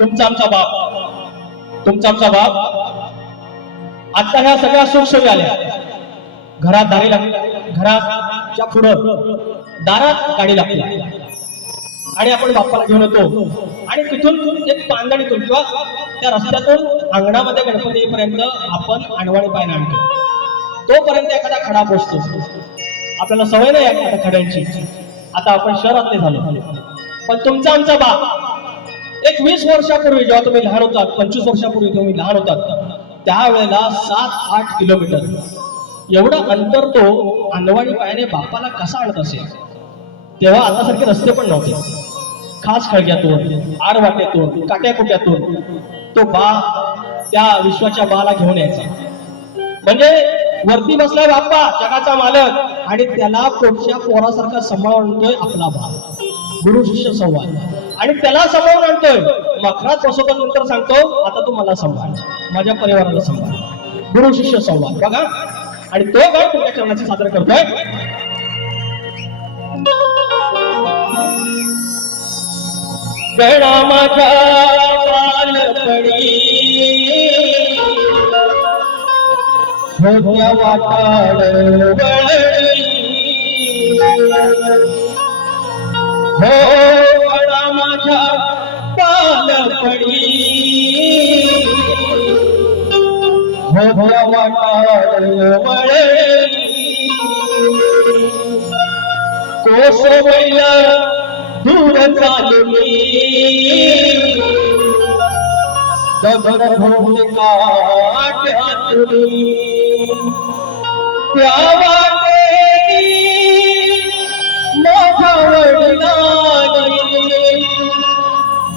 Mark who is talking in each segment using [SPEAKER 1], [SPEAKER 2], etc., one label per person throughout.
[SPEAKER 1] तुमचा आमचा बाप. तुमचा आमचा बाप. आता ह्या सगळ्या सुखसोयी आल्या. घरात दारी लागली. घराच्या पुढं दारात गाडी लागली. आणि आपण बाप्पाला घेऊन येतो. आणि तिथून एक पांदणीतून किंवा त्या रस्त्यातून अंगणामध्ये गणपती येईपर्यंत आपण अनवाणी पायन आणतो. तोपर्यंत एखादा खडा पोचतो. आपल्याला सवय नाही एखाद्या खड्यांची. आता आपण शहरातले झालो. पण तुमचा आमचा बाप. एक वीस वर्षापूर्वी जेव्हा तुम्ही लहान होतात पंचवीस वर्षापूर्वी तुम्ही लहान होतात त्यावेळेला सात आठ किलोमीटर. एवढं अंतर तो अंगवाडी पायाने बापाला कसा आणत असे? तेव्हा आतासारखे रस्ते पण नव्हते. खास खळग्यातून आडवाट्यातून काट्याकुट्यातून तो बा त्या विश्वाच्या बाला घेऊन यायचा. म्हणजे वरती बसलाय बाप्पा जगाचा मालक आणि त्याला पोटच्या पोरासारखा सांभाळून आपला बा गुरु शिष्य संवाद. आणि त्याला सांभाळून आणतोय. मखरात बसवतो नंतर सांगतो आता तू मला सांभाळ. माझ्या परिवाराला सांभाळ. गुरु शिष्य संवाद. बघा. आणि तो गाव तुमच्या चरणाची सादर करतोय? गणा माझा बालपणी होत्या वाटाड वळणी हो गणा माझ्या बालपणी होत्या वाटाड वळणी कोसवैला दूर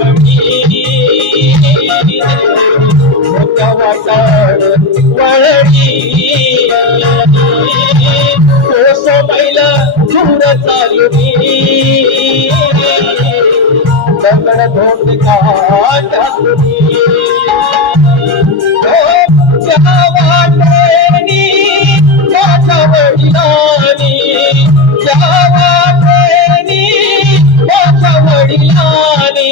[SPEAKER 1] बालपणी भोग्या वाटा दगड धोंड काटातली माझ्या त्या वाटेनी माझ्या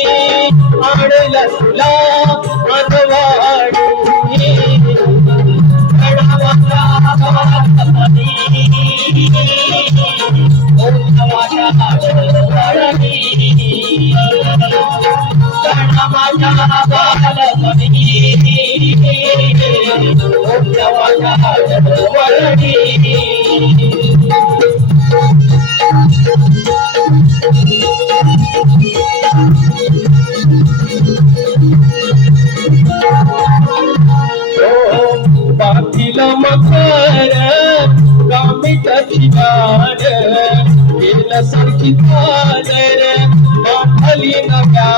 [SPEAKER 1] पाठीला मकर गामिटाची गाड केलं सारखी चादर पाठली
[SPEAKER 2] नव्या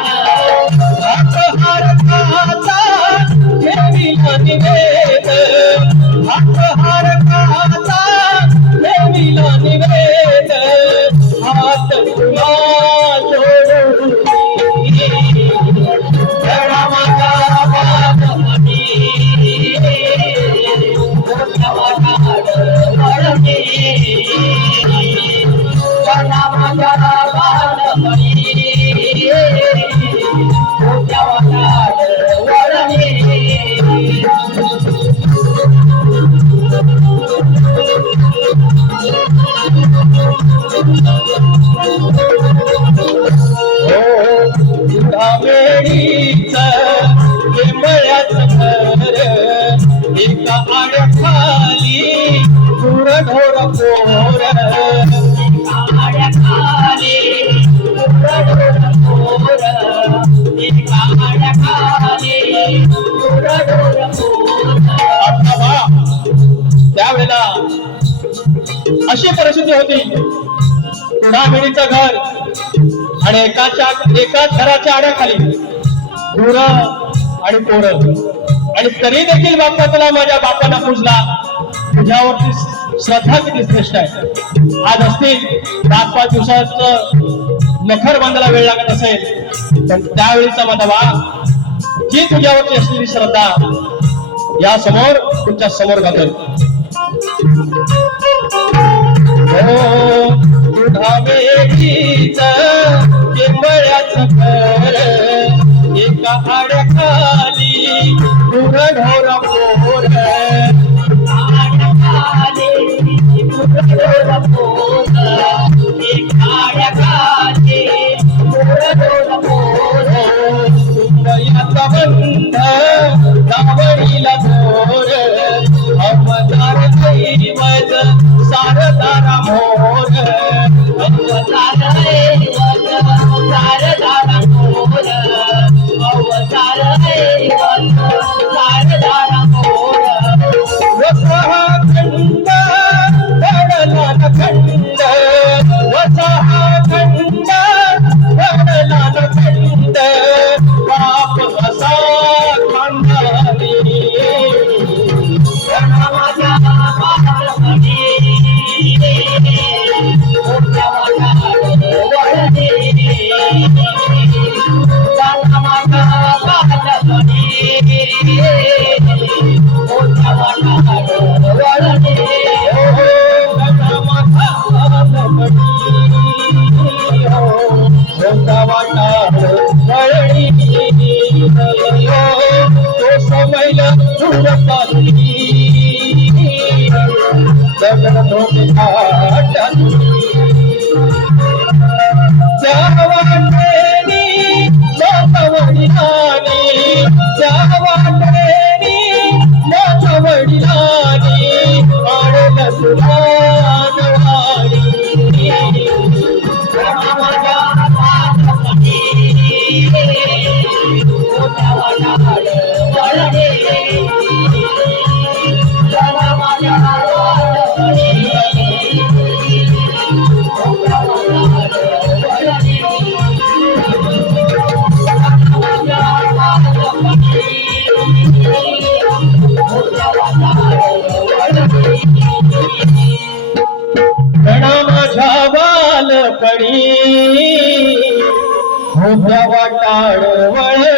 [SPEAKER 1] ढोर पोर
[SPEAKER 2] खाली
[SPEAKER 1] त्यावेळेला अशी परिस्थिती होती. पुढामिणीचं घर आणि एकाच्या एकाच घराच्या आड्याखाली गुर आणि पोर. आणि तरी देखील बाप्पा तुला माझ्या बापाला पूजला. तुझ्यावरती श्रद्धा किती श्रेष्ठ आहे. आज असतील पाच पाच दिवसाचं नखर बांधायला वेळ लागत असेल पण त्यावेळीचा माझा वाघ जी तुझ्यावरती असलेली श्रद्धा या समोर तुमच्यासमोर घातल हो तुझा मेघीच केंबळ्याच घर एका आड्याखाली वडिलानी बालपणी होत्या वाटाळ वळ